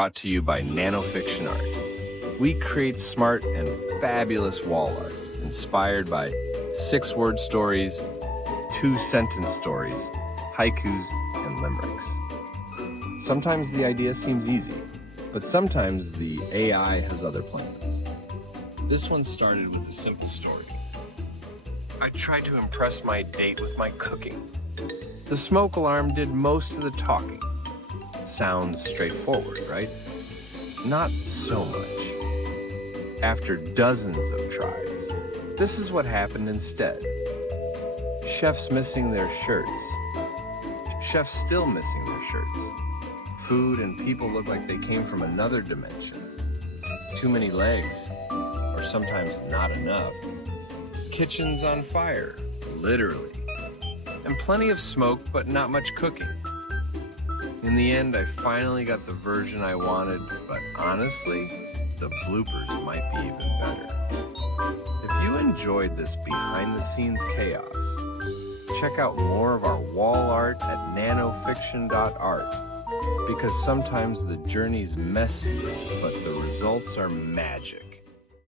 brought to you by Nanofiction Art. We create smart and fabulous wall art inspired by 6-word stories, 2-sentence stories, haikus, and limericks. Sometimes the idea seems easy, but sometimes the AI has other plans. This one started with a simple story. I tried to impress my date with my cooking. The smoke alarm did most of the talking. Sounds straightforward, right? Not so much. After dozens of tries, this is what happened instead. Chefs missing their shirts. Chefs still missing their shirts. Food and people look like they came from another dimension. Too many legs, or sometimes not enough. Kitchens on fire, literally. And plenty of smoke, but not much cooking. In the end, I finally got the version I wanted, but honestly, the bloopers might be even better. If you enjoyed this behind-the-scenes chaos, check out more of our wall art at nanofiction.art, because sometimes the journey's messy, but the results are magic.